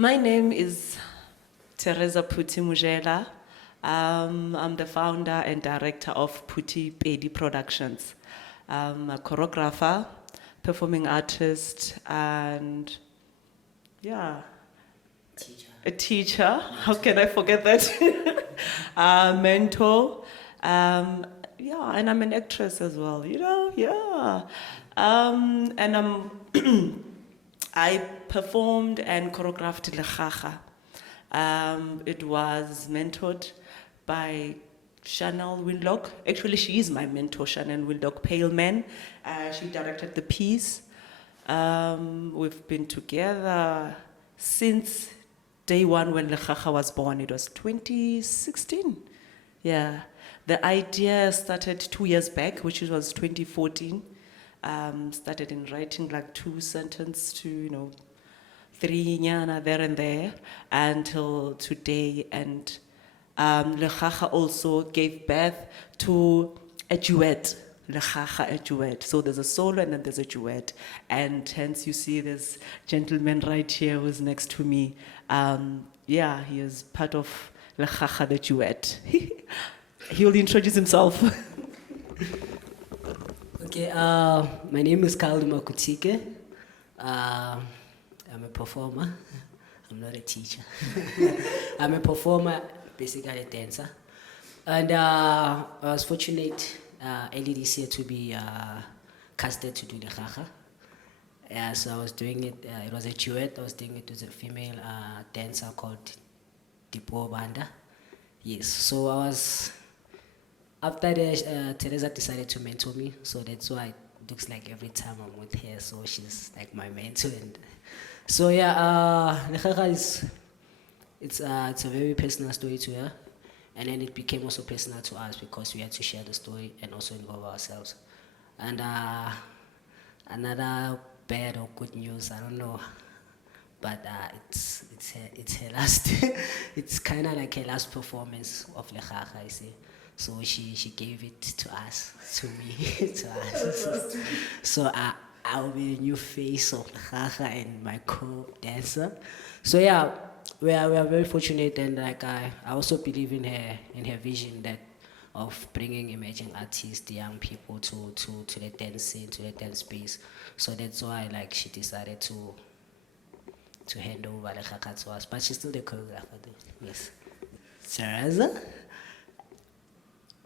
My name is Teresa Phuti Mojela. I'm the founder and director of Phuti Productions. I'm a choreographer, performing artist, and a teacher. How can I forget that? A mentor. And I'm an actress as well, And I performed and choreographed Legaga. It was mentored by Chanel Winlock. Actually, she is my mentor, Chanel Winlock, Pale Man. She directed the piece. We've been together since day one when Legaga was born. It was 2016. Yeah. The idea started 2 years back, which was 2014. Started in writing like 2 sentences to, 3 nyana there and there until today. And Legaga also gave birth to a duet, Legaga, a duet. So there's a solo and then there's a duet. And hence you see this gentleman right here who's next to me. He is part of Legaga, the duet. He will introduce himself. Okay, my name is Kaldi Makutike. I'm a performer. I'm not a teacher. I'm a performer, basically a dancer. And I was fortunate early this year to be casted to do the Legaga. Yeah, so I was doing it. It was a duet. I was doing it with a female dancer called Dipo Banda. Yes, so I was. After that, Teresa decided to mentor me, so that's why it looks like every time I'm with her, so she's like my mentor. And so Legaga it's a very personal story to her, and then it became also personal to us because we had to share the story and also involve ourselves. And another bad or good news, I don't know, but it's her last. It's kind of like her last performance of Legaga, I see. So she gave it to us, to me, to us. So I'll be the new face of Legaga and my co-dancer. So yeah, we are very fortunate, and like I also believe in her vision that of bringing emerging artists, young people to the dance scene, to the dance space. So that's why she decided to hand over Legaga to us, but she's still the choreographer though. Yes. Teresa?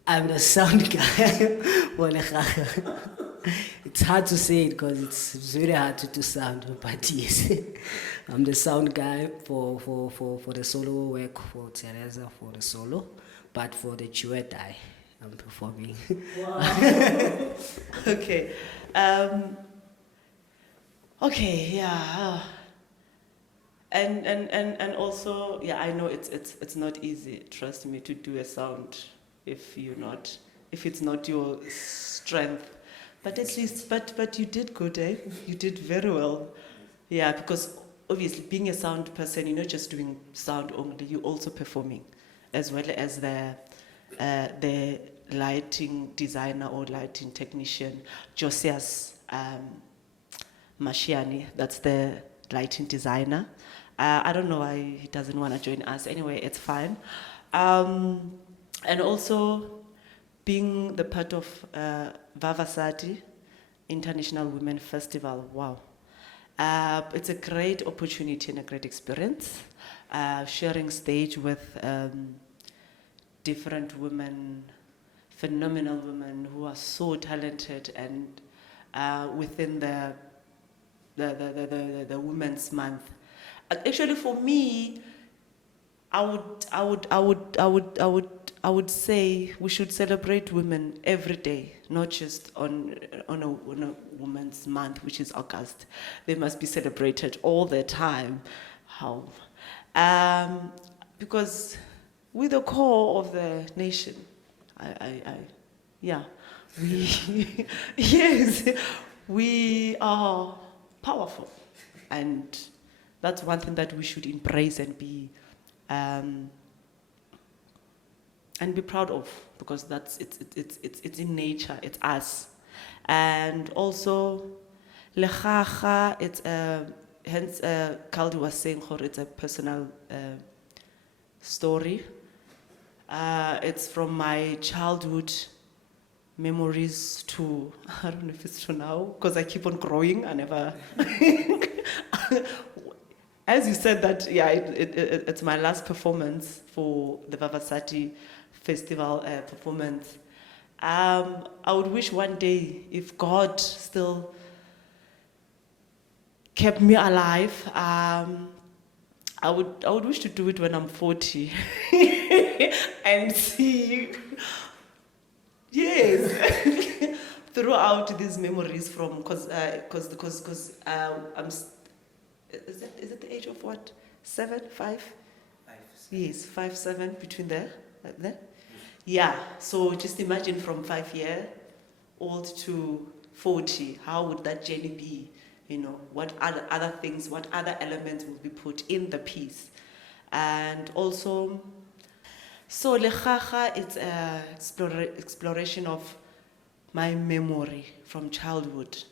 I'm the sound guy for Legaga. It's hard to say it because it's very hard to do sound, but yes, I'm the sound guy for the solo work for Teresa for the solo, but for the duet I'm performing. Wow. Okay. Okay. Yeah. And also, yeah, I know it's not easy. Trust me, to do a sound if it's not your strength. But at least, but you did good, eh? You did very well. Yeah, because obviously being a sound person, you're not just doing sound only, you're also performing, as well as the lighting designer or lighting technician, Josias Mashiani, that's the lighting designer. I don't know why he doesn't want to join us. Anyway, it's fine. And also being the part of Vavasati International Women Festival. Wow. It's a great opportunity and a great experience. Sharing stage with different women, phenomenal women who are so talented, and within the Women's Month. Actually, for me, I would say we should celebrate women every day, not just on a Women's Month, which is August. They must be celebrated all the time. How? Because we're the core of the nation. Yes, we are powerful, and that's one thing that we should embrace and be proud of, because it's in nature, it's us. And also Legaga, it's a hence Kaldi was saying it's a personal story. It's from my childhood memories to, I don't know if it's to now, because I keep on growing. I never, as you said that, yeah, it's my last performance for the Vavasati Festival performance. I would wish one day, if God still kept me alive, I would wish to do it when I'm 40 and see, yes, throughout these memories from, because I'm, is it the age of what? 7, 5? 5. Yes, 5, 7, between there, like there. Yeah, so just imagine from 5-year-old to 40, how would that journey be? You know, what other things, what other elements will be put in the piece? And also, so Legaga, it's an exploration of my memory from childhood.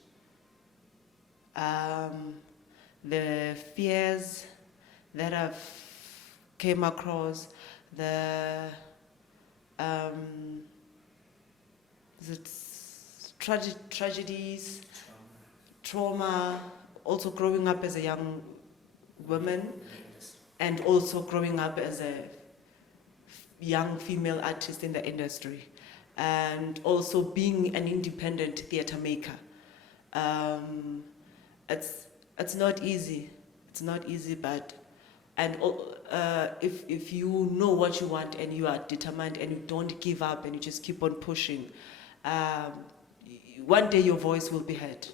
The fears that I've came across, the tragedies, trauma, also growing up as a young woman, and also growing up as a young female artist in the industry, and also being an independent theatre maker. It's not easy. It's not easy, but if you know what you want and you are determined and you don't give up and you just keep on pushing, one day your voice will be heard.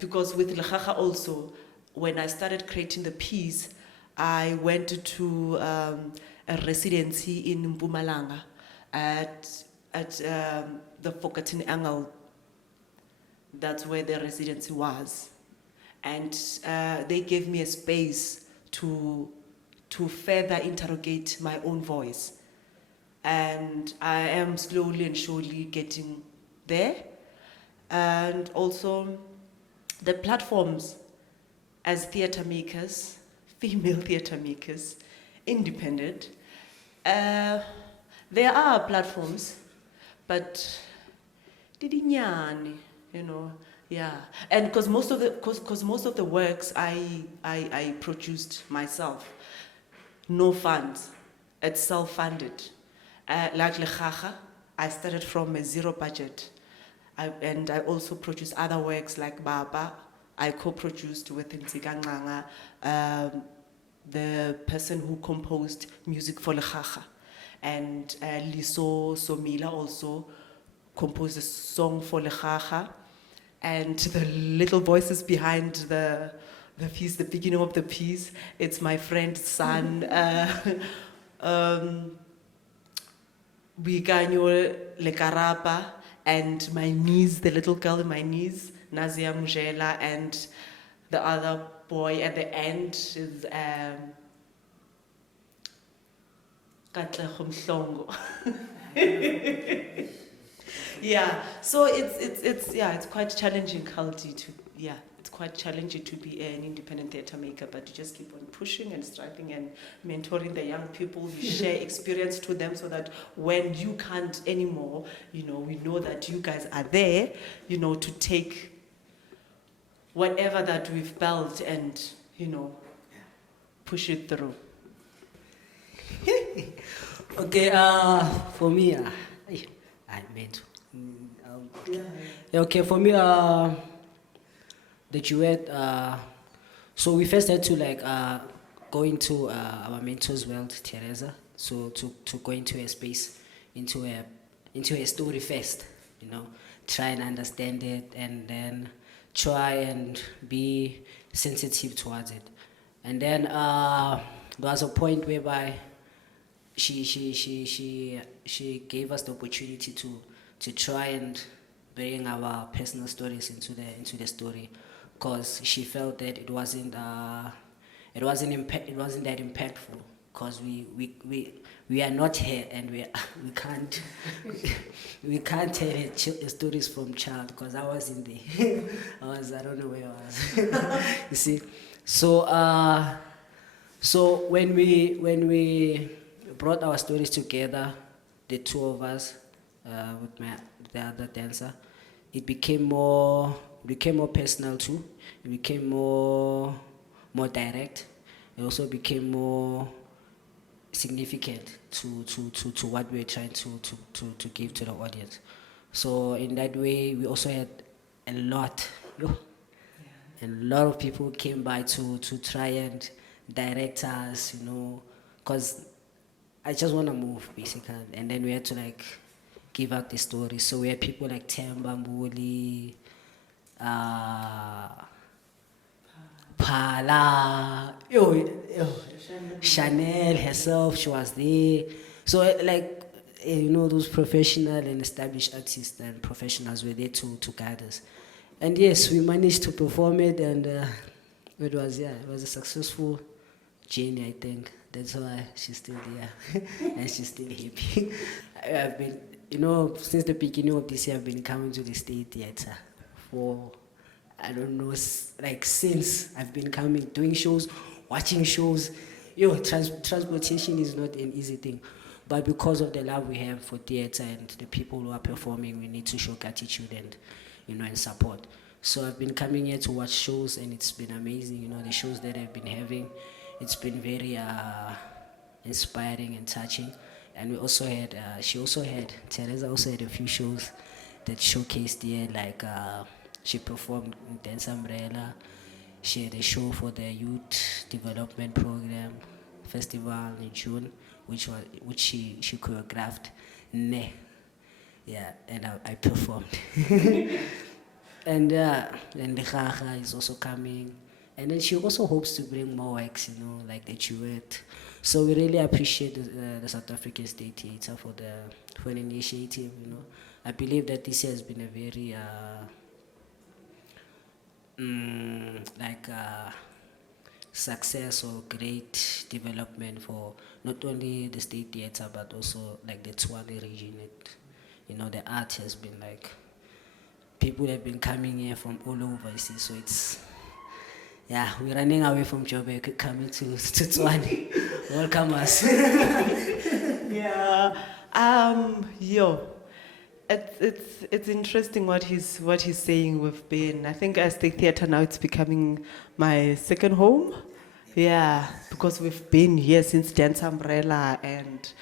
Because with Legaga also, when I started creating the piece, I went to a residency in Mpumalanga at the Forgotten Angle. That's where the residency was. And they gave me a space to further interrogate my own voice. And I am slowly and surely getting there. And also the platforms as theatre makers, female theatre makers, independent. There are platforms, but didinyani, you know, yeah. And because most of the works I produced myself, no funds, it's self-funded. Like Legaga, I started from a zero budget. And I also produced other works like Baba. I co-produced with Nzika, the person who composed music for Legaga. And Liso Somila also composed a song for Legaga. And the little voices behind the piece, the beginning of the piece, it's my friend's son, Biganyo Lekarapa, and my niece, the little girl in my niece, Teresa Mojela, and the other boy at the end is Katlego Mhlongo. Yeah, so it's quite challenging, Kaldi, it's quite challenging to be an independent theatre maker, but you just keep on pushing and striving and mentoring the young people. You share experience to them so that when you can't anymore, you know, we know that you guys are there, you know, to take whatever that we've built and, you know, push it through. Okay, for me, I meant. Okay, for me, the duet. So we first had to go into our mentor's world, Teresa. So to go into a space, into a story first, you know, try and understand it, and then try and be sensitive towards it. And then there was a point whereby she gave us the opportunity to try and bring our personal stories into the story, because she felt that it wasn't that impactful because we are not here, and we can't we can't tell stories from child, because I was in there. I don't know where I was. You see, so when we brought our stories together, the two of us, with the other dancer, it became more personal too. It became more direct. It also became more significant to what we're trying to give to the audience. So in that way, we also had a lot of people came by to try and direct us, because I just want to move, basically. And then we had to like give out the stories. So we had people like Temba Mbuli, Pala, Chanel herself, she was there. So those professional and established artists and professionals were there to guide us. And yes, we managed to perform it, and it was a successful journey, I think. That's why she's still there and she's still happy. I've been, since the beginning of this year, I've been coming to the State Theatre for, I don't know, since I've been coming, doing shows, watching shows. Transportation is not an easy thing. But because of the love we have for theatre and the people who are performing, we need to show gratitude and, and support. So I've been coming here to watch shows, and it's been amazing. The shows that I've been having, it's been very inspiring and touching. And we also had, Teresa also had a few shows that showcased here, like she performed in Dance Umbrella. She had a show for the Youth Development Program Festival in June, which she choreographed. Yeah, and I performed. And Legaga is also coming. And then she also hopes to bring more works, like the duet. So we really appreciate the South African State Theatre for the initiative, I believe that this year has been a very success or great development for not only the State Theatre but also like the Tshwane region. The art has been people have been coming here from all over, so it's, we're running away from Joburg, coming to Tshwane. Welcome us. It's interesting what he's saying. We've been, I think, as State Theatre now, it's becoming my second home. Yeah, because we've been here since Dance Umbrella and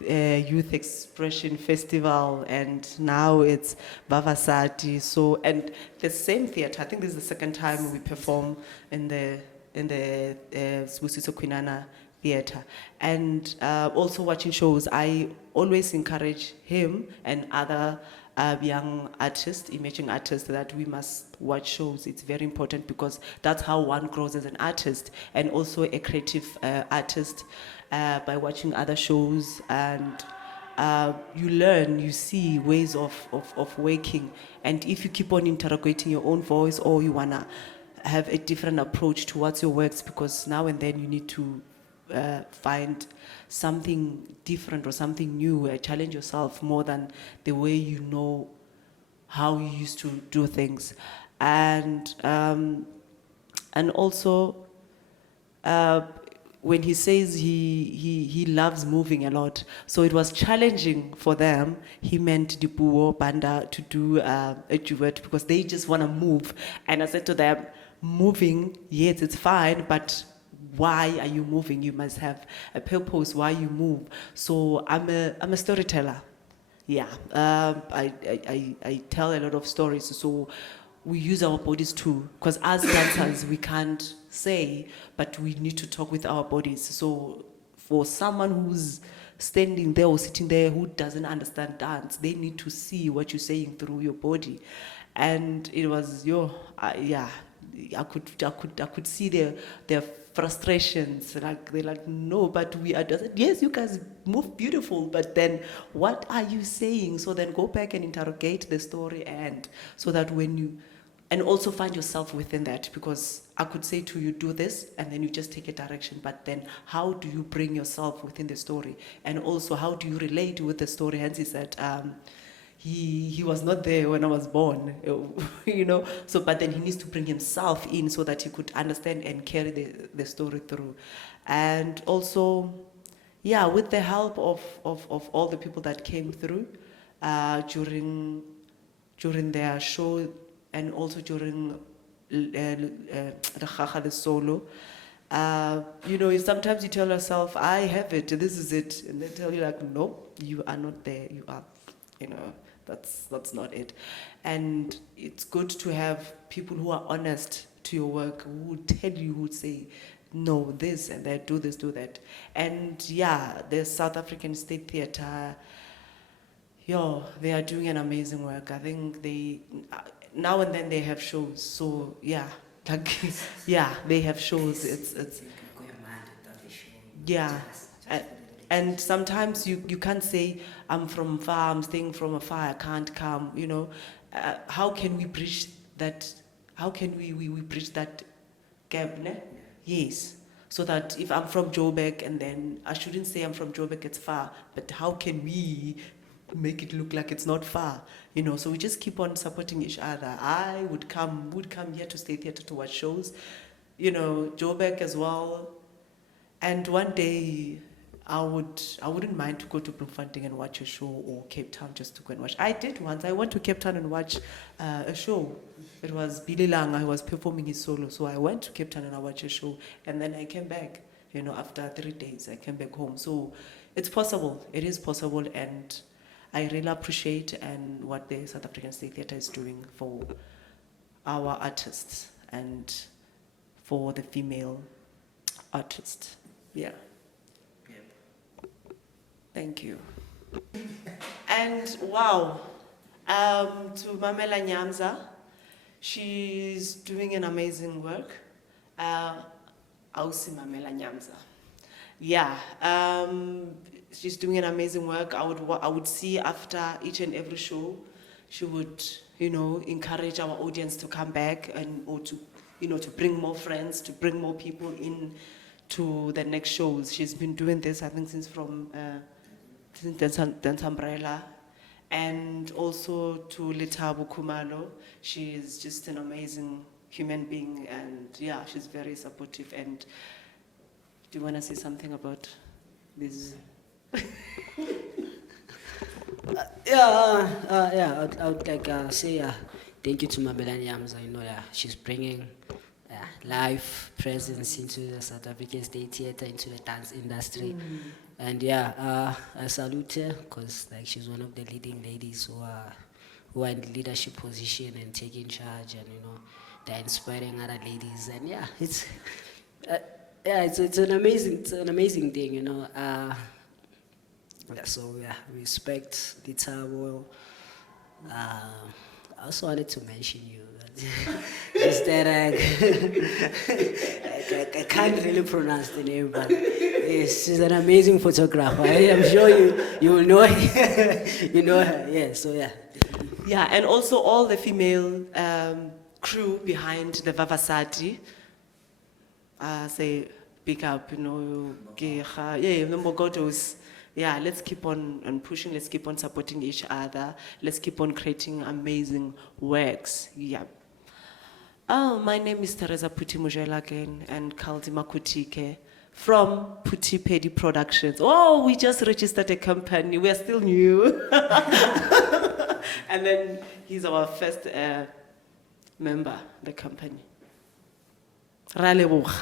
Youth Expression Festival, and now it's Vavasati. So, and the same theatre. I think this is the second time we perform in the Sibusiso Kwinana theatre. And also watching shows, I always encourage him and other young artists, emerging artists, that we must watch shows. It's very important, because that's how one grows as an artist and also a creative artist, by watching other shows. And you learn, you see ways of working. And if you keep on interrogating your own voice, or you want to have a different approach towards your works, because now and then you need to find something different or something new, challenge yourself more than the way you know how you used to do things. And also when he says he loves moving a lot, so it was challenging for them. He meant Dipuo Banda to do a duet, because they just want to move. And I said to them, moving, yes, it's fine, but why are you moving? You must have a purpose why you move. So I'm a storyteller. Yeah, I tell a lot of stories. So we use our bodies too, because as dancers we can't say, but we need to talk with our bodies. So for someone who's standing there or sitting there who doesn't understand dance, they need to see what you're saying through your body. And it was I could see their frustrations. They're like, no, but we are. Yes, you guys move beautiful, but then what are you saying? So then go back and interrogate the story, and so that when you and also find yourself within that, because I could say to you, do this, and then you just take a direction, but then how do you bring yourself within the story? And also, how do you relate with the story? Hence he said, he was not there when I was born, you know, so, but then he needs to bring himself in so that he could understand and carry the story through. And also, yeah, with the help of all the people that came through during their show, and also during the solo. You know, sometimes you tell yourself, I have it, this is it. And they tell you like, no, you are not there, you are, you know, that's not it. And it's good to have people who are honest to your work, who would tell you, who would say, no, this and that, do this, do that. And yeah, the South African State Theatre, they are doing an amazing work. I think they, now and then they have shows, so yeah, like, yeah, they have shows, it's yeah. And sometimes you can't say, I'm from far, I'm staying from afar, I can't come, you know. How can we bridge that, how can we bridge that gap, ne? Yes. So that if I'm from Joburg, and then I shouldn't say I'm from Joburg, it's far, but how can we make it look like it's not far, you know? So we just keep on supporting each other. I would come here to State Theatre to watch shows, you know, Joburg as well. And one day I wouldn't mind to go to Bloemfontein and watch a show, or Cape Town just to go and watch. I did once. I went to Cape Town and watched a show. It was Billy Lang. I was performing his solo. So I went to Cape Town and I watched a show. And then I came back, you know, after 3 days, I came back home. So it's possible. It is possible. And I really appreciate and what the South African State Theatre is doing for our artists and for the female artists. Yeah. Thank you. And wow, to Mamela Nyamza, she's doing an amazing work. Ausi Mamela Nyamza. Yeah, she's doing an amazing work. I would see after each and every show, she would, you know, encourage our audience to come back, and or to, you know, to bring more friends, to bring more people in to the next shows. She's been doing this, I think, since Dance Umbrella. And also to Lethabo Khumalo. She's just an amazing human being, and yeah, she's very supportive. And do you want to say something about this? I would like say thank you to Mamela Nyamza. You know, she's bringing live presence into the South African State Theatre, into the dance industry. And I salute her, because like, she's one of the leading ladies who are in leadership position and taking charge, and you know, they're inspiring other ladies. And it's an amazing thing, you know. So respect the Lethabo. I also wanted to mention you. Just that I can't really pronounce the name, but yes, she's an amazing photographer. I'm sure you will know her. You know her, yeah. So yeah. Yeah, and also all the female crew behind the Vavasati. Say pick up, you know, yeah, let's keep on pushing, let's keep on supporting each other, let's keep on creating amazing works. Yeah. My name is Teresa Phuti Mojela again, and Kaldi Makutike from Phuti Productions. Oh, we just registered a company, we're still new. And then he's our first member, the company. Ra leboga.